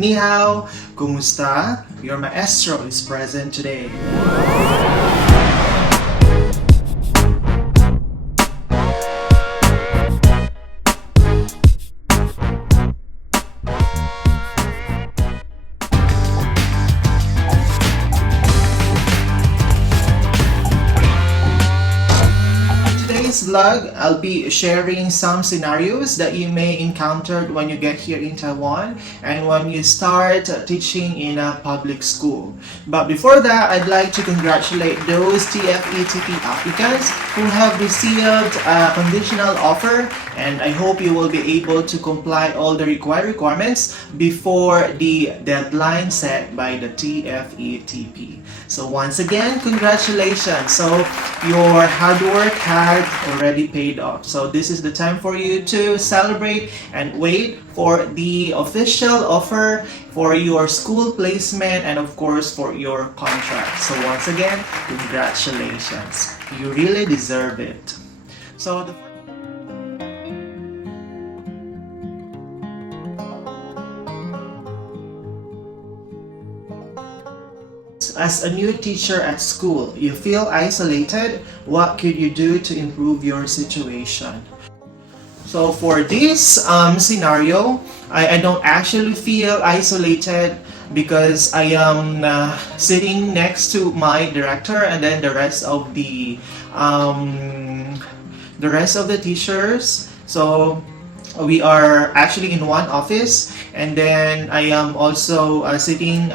Ni hao, kumusta? Your maestro is present today. Vlog, I'll be sharing some scenarios that you may encounter when you get here in Taiwan and when you start teaching in a public school. But before that, I'd like to congratulate those TFETP applicants who have received a conditional offer, and I hope you will be able to comply all the requirements before the deadline set by the TFETP. So once again, congratulations. So your hard work had already paid off. So this is the time for you to celebrate and wait for the official offer for your school placement and of course for your contract. So once again, congratulations. You really deserve it. So as a new teacher at school, you feel isolated. What could you do to improve your situation? So for this scenario, I don't actually feel isolated because I am sitting next to my director and then the rest of the teachers. So we are actually in one office, and then I am also sitting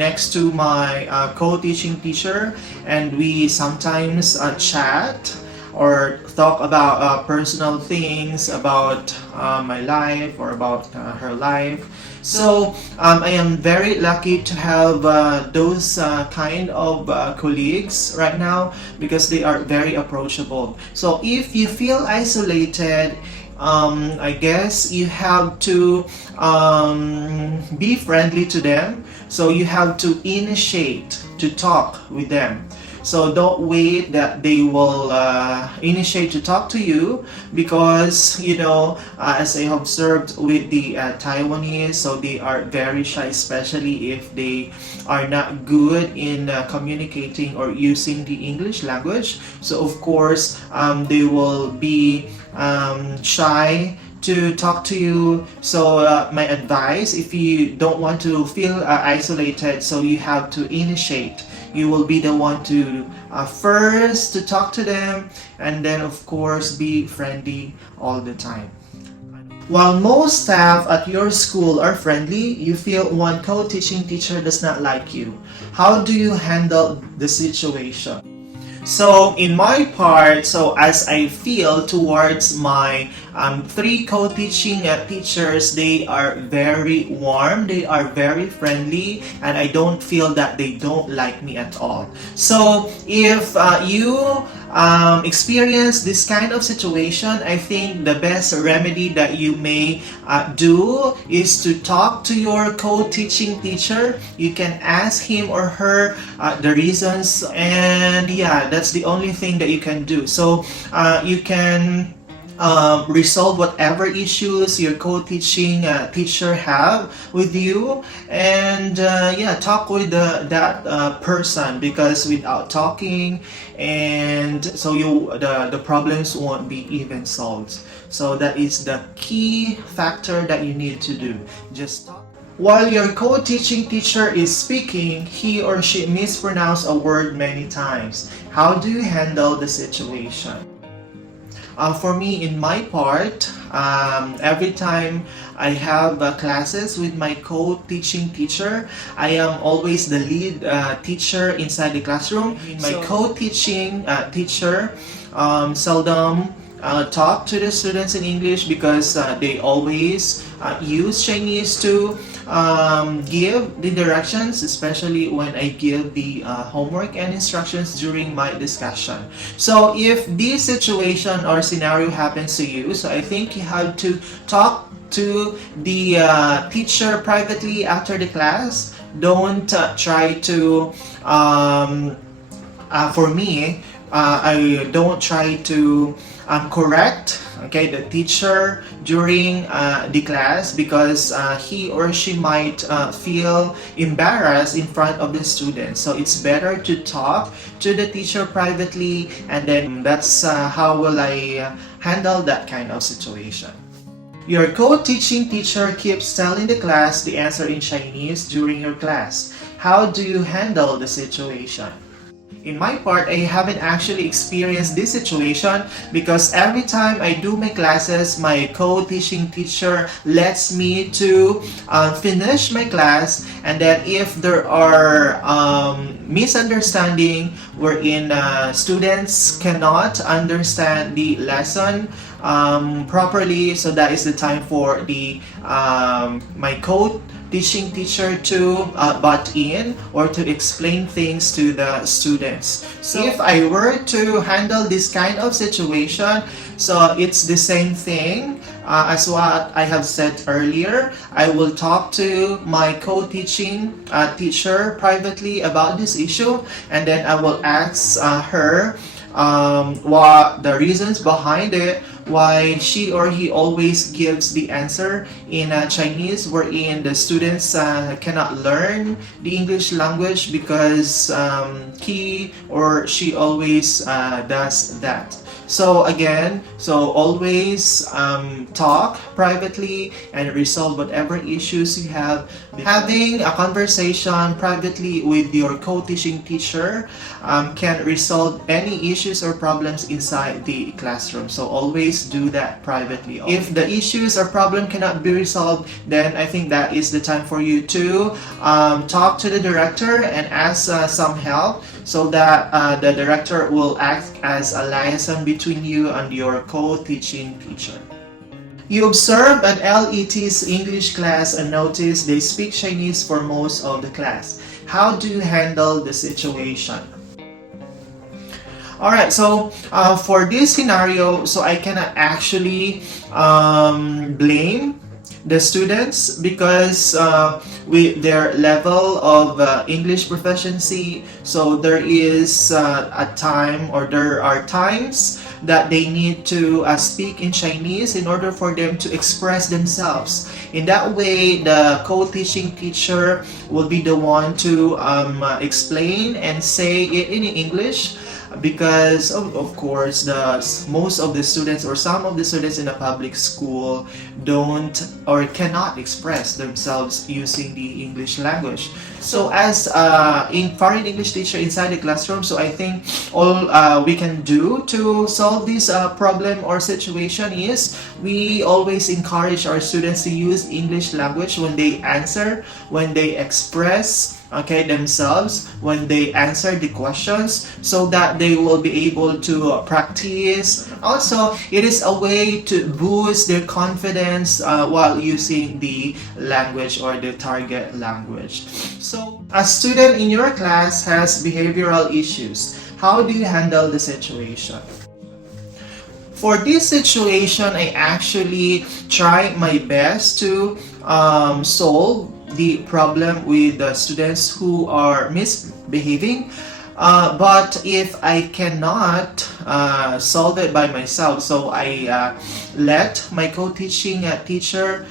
next to my co-teaching teacher, and we sometimes chat or talk about personal things about my life or about her life. So I am very lucky to have those kind of colleagues right now because they are very approachable. So if you feel isolated, I guess you have to be friendly to them. So you have to initiate to talk with them. So don't wait that they will initiate to talk to you, because as I observed with the Taiwanese, so they are very shy, especially if they are not good in communicating or using the English language. So of course they will be shy to talk to you. So my advice, if you don't want to feel isolated, so you have to initiate. You will be the one to first to talk to them, and then of course be friendly all the time. While most staff at your school are friendly, you feel one co-teaching teacher does not like you. How do you handle the situation? So in my part, so as I feel towards my 3 co-teaching teachers, they are very warm, they are very friendly, and I don't feel that they don't like me at all. So if you experience this kind of situation, I think the best remedy that you may do is to talk to your co-teaching teacher. You can ask him or her the reasons, and yeah, that's the only thing that you can do. So you can resolve whatever issues your co-teaching teacher have with you, and talk with that person, because without talking, and so the problems won't be even solved. So that is the key factor that you need to do. Just talk. While your co-teaching teacher is speaking, he or she mispronounced a word many times. How do you handle the situation? For me, in my part, every time I have classes with my co-teaching teacher, I am always the lead teacher inside the classroom. My co-teaching teacher seldom talk to the students in English because they always use Chinese to give the directions, especially when I give the homework and instructions during my discussion. So if this situation or scenario happens to you, so I think you have to talk to the teacher privately after the class. Don't try to, for me, I don't try to correct, okay, the teacher during the class, because he or she might feel embarrassed in front of the students. So it's better to talk to the teacher privately, and then that's how will I handle that kind of situation. Your co-teaching teacher keeps telling the class the answer in Chinese during your class. How do you handle the situation? In my part, I haven't actually experienced this situation because every time I do my classes, my co-teaching teacher lets me to finish my class, and then if there are misunderstanding wherein students cannot understand the lesson properly, so that is the time for the my co-teaching teacher to butt in or to explain things to the students. So if I were to handle this kind of situation, so it's the same thing as what I have said earlier. I will talk to my co-teaching teacher privately about this issue, and then I will ask her what the reasons behind it, why she or he always gives the answer in Chinese, wherein the students cannot learn the English language because he or she always does that. So again, so always talk privately and resolve whatever issues you have. Having a conversation privately with your co-teaching teacher can resolve any issues or problems inside the classroom. So always do that privately. If the issues or problem cannot be resolved, then I think that is the time for you to talk to the director and ask some help, so that the director will act as a liaison between you and your co-teaching teacher. You observe an LET's English class and notice they speak Chinese for most of the class. How do you handle the situation? Alright, so for this scenario, so I cannot actually blame the students because with their level of English proficiency, so there is a time, or there are times that they need to speak in Chinese in order for them to express themselves. In that way, the co-teaching teacher will be the one to explain and say it in English, because of course most of the students or some of the students in a public school don't or cannot express themselves using the English language. So as in foreign English teacher inside the classroom, so I think all we can do to solve this problem or situation is we always encourage our students to use English language when they answer, when they express themselves, when they answer the questions, so that they will be able to practice. Also, it is a way to boost their confidence while using the language or the target language. So, a student in your class has behavioral issues. How do you handle the situation? For this situation, I actually try my best to solve the problem with the students who are misbehaving. But if I cannot solve it by myself, so I let my co-teaching teacher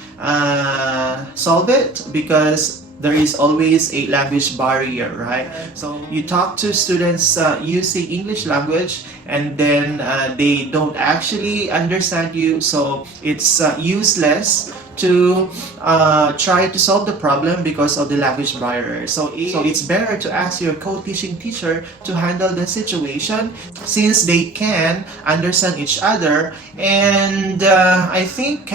solve it, because there is always a language barrier, right? So you talk to students using English language, and then they don't actually understand you, so it's useless to try to solve the problem because of the language barrier. So it's better to ask your co-teaching teacher to handle the situation, since they can understand each other. And I think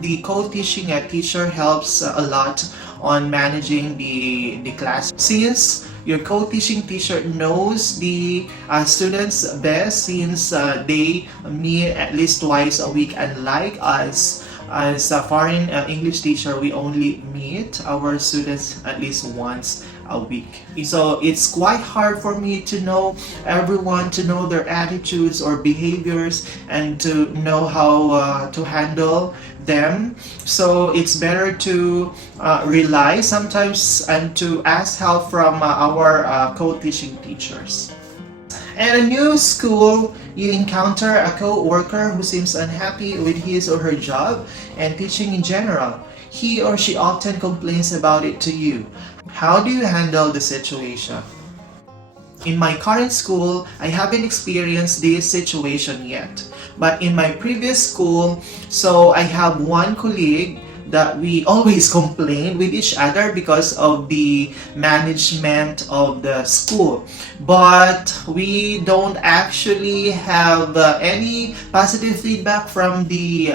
the co-teaching teacher helps a lot on managing the class, since your co-teaching teacher knows the students best, since they meet at least twice a week, unlike us. As a foreign English teacher, we only meet our students at least once a week. So it's quite hard for me to know everyone, to know their attitudes or behaviors, and to know how to handle them. So it's better to rely sometimes and to ask help from our co-teaching teachers. And a new school, you encounter a co-worker who seems unhappy with his or her job and teaching in general. He or she often complains about it to you. How do you handle the situation? In my current school, I haven't experienced this situation yet. But in my previous school, so I have one colleague that we always complain with each other because of the management of the school. But we don't actually have any positive feedback from the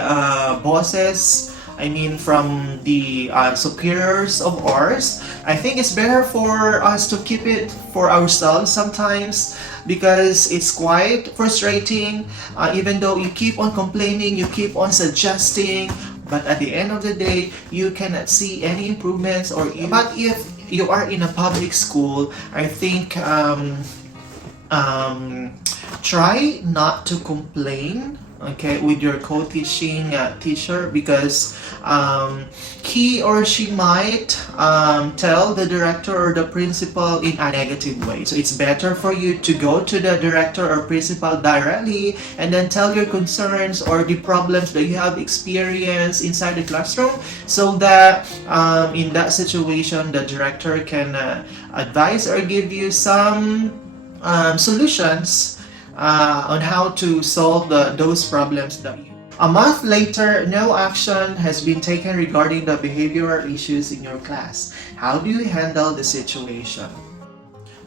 bosses. I mean, from the superiors of ours. I think it's better for us to keep it for ourselves sometimes because it's quite frustrating. Even though you keep on complaining, you keep on suggesting, but at the end of the day, you cannot see any improvements. But if you are in a public school, I think try not to complain, okay, with your co-teaching teacher, because he or she might tell the director or the principal in a negative way. So it's better for you to go to the director or principal directly and then tell your concerns or the problems that you have experienced inside the classroom, so that in that situation the director can advise or give you some solutions on how to solve those problems that you. A month later, no action has been taken regarding the behavioral issues in your class. How do you handle the situation?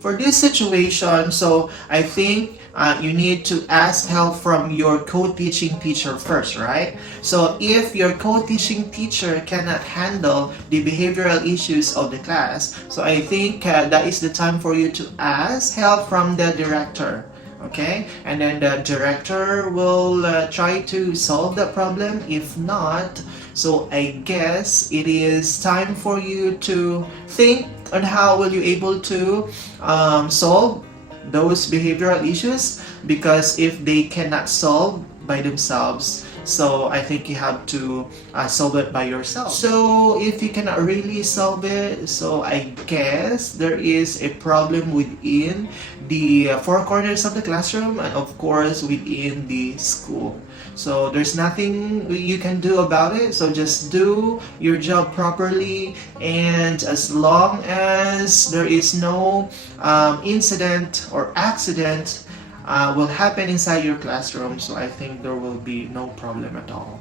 For this situation, so I think you need to ask help from your co-teaching teacher first, right? So if your co-teaching teacher cannot handle the behavioral issues of the class, so I think that is the time for you to ask help from the director. Okay, and then the director will try to solve the problem. If not, so I guess it is time for you to think on how will you able to solve those behavioral issues, because if they cannot solve by themselves, so I think you have to solve it by yourself. So if you cannot really solve it, so I guess there is a problem within the four corners of the classroom and of course within the school. So there's nothing you can do about it, so just do your job properly, and as long as there is no incident or accident will happen inside your classroom, so I think there will be no problem at all.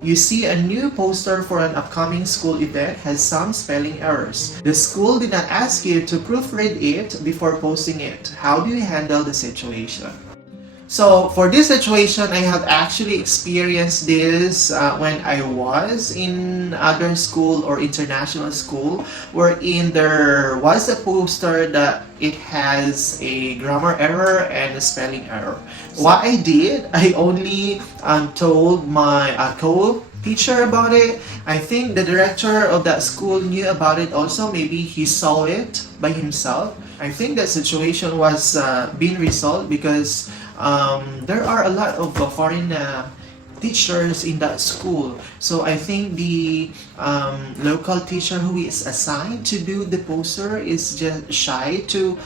You see a new poster for an upcoming school event has some spelling errors. The school did not ask you to proofread it before posting it. How do you handle the situation? So for this situation, I have actually experienced this when I was in other school or international school, wherein there was a poster that it has a grammar error and a spelling error. What I did, I only told my co-teacher about it. I think the director of that school knew about it also. Maybe he saw it by himself. I think that situation was being resolved because there are a lot of foreign teachers in that school. So I think the local teacher who is assigned to do the poster is just shy to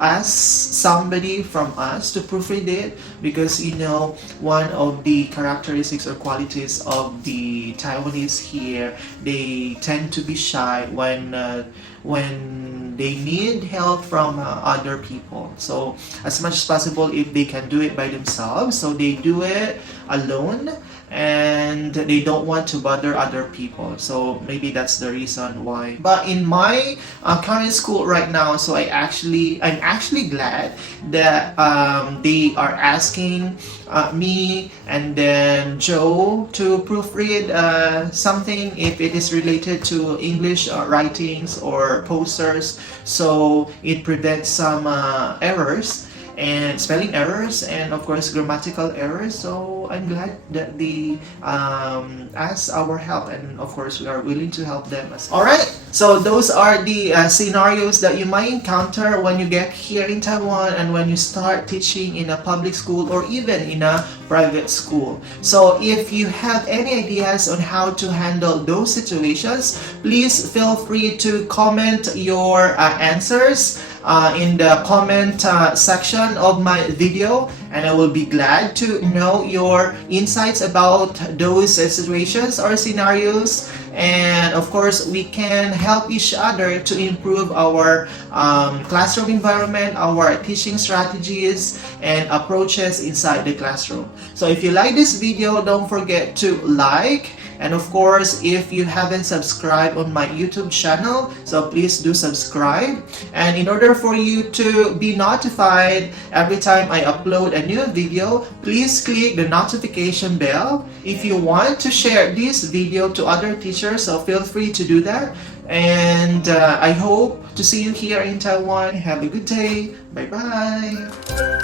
ask somebody from us to proofread it, because you know one of the characteristics or qualities of the Taiwanese here, they tend to be shy when they need help from other people. So as much as possible, if they can do it by themselves, so they do it alone and they don't want to bother other people. So maybe that's the reason why. But in my current school right now, so I'm actually glad that they are asking me and then Joe to proofread something if it is related to English writings or posters, so it prevents some errors and spelling errors and of course grammatical errors. So I'm glad that they asked our help, and of course we are willing to help them as well. Alright, so those are the scenarios that you might encounter when you get here in Taiwan and when you start teaching in a public school or even in a private school. So if you have any ideas on how to handle those situations, please feel free to comment your answers in the comment section of my video, and I will be glad to know your insights about those situations or scenarios. And of course, we can help each other to improve our classroom environment, our teaching strategies and approaches inside the classroom. So if you like this video, don't forget to like. And of course, if you haven't subscribed on my YouTube channel, so please do subscribe. And in order for you to be notified every time I upload a new video, please click the notification bell. If you want to share this video to other teachers, so feel free to do that. And I hope to see you here in Taiwan. Have a good day. Bye-bye.